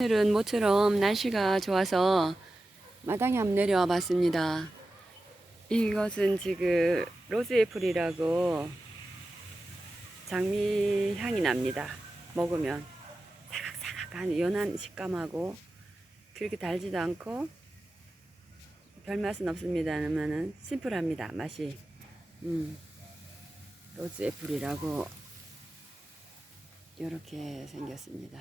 오늘은 모처럼 날씨가 좋아서 마당에 한번 내려와 봤습니다. 이것은 지금 로즈애플이라고 장미 향이 납니다. 먹으면 사각사각한 연한 식감하고 그렇게 달지도 않고 별 맛은 없습니다만은 심플합니다. 맛이. 음, 로즈애플이라고 이렇게 생겼습니다.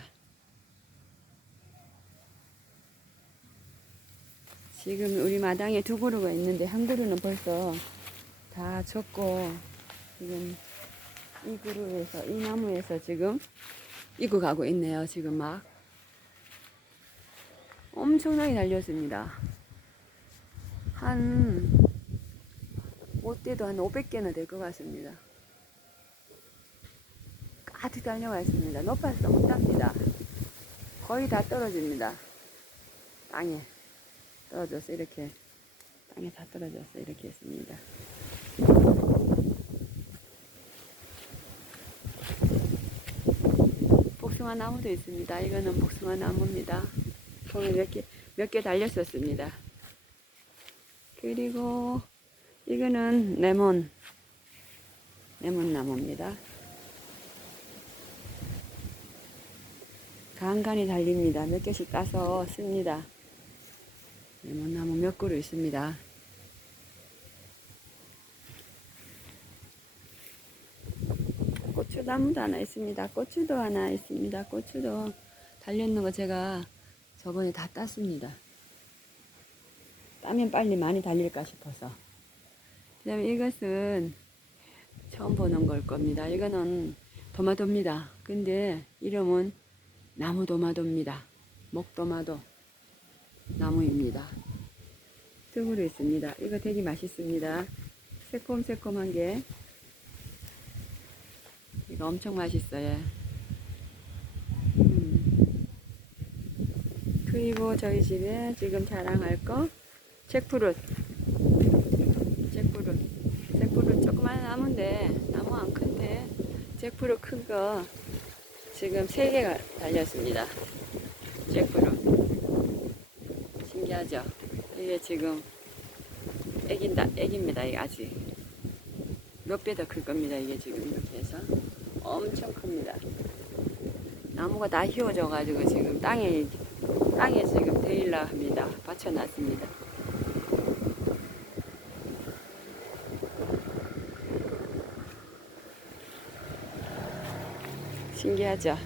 지금 우리 마당에 두 그루가 있는데 한 그루는 벌써 다 졌고 지금 이 그루에서 이 나무에서 지금 익어가고 있네요. 지금 막 엄청나게 달렸습니다. 한 못돼도 한 500개는 될것 같습니다. 가득 달려가 있습니다. 높아서 못 답니다. 거의 다 떨어집니다. 땅에. 떨어져서 이렇게 땅에 다 떨어져서 이렇게 했습니다. 복숭아 나무도 있습니다. 이거는 복숭아 나무입니다. 보면 몇 개, 몇 개 달렸었습니다. 그리고 이거는 레몬, 레몬 나무입니다. 간간히 달립니다. 몇 개씩 따서 씁니다. 레몬나무 몇 그루 있습니다. 고추나무도 하나 있습니다. 고추도 하나 있습니다. 고추도 달렸는 거 제가 저번에 다 땄습니다. 따면 빨리 많이 달릴까 싶어서. 그 다음에 이것은 처음 보는 걸 겁니다. 이거는 도마도입니다. 근데 이름은 나무 도마도입니다. 목 도마도. 나무입니다. 등으로 있습니다. 이거 되게 맛있습니다. 새콤새콤한 게 이거 엄청 맛있어요. 음. 그리고 저희 집에 지금 자랑할 거 잭프룻 잭프룻 잭프룻 조그만 나무인데 나무 안 큰데 잭프룻 큰거 지금 세 개가 달렸습니다. 잭프룻 신기하죠? 이게 지금 애긴다, 애기입니다. 이게 아직 몇 배 더 클 겁니다. 이게 지금 이렇게 해서 엄청 큽니다. 나무가 다 휘어져가지고 지금 땅에 땅에 지금 데일라 합니다. 받쳐놨습니다. 신기하죠?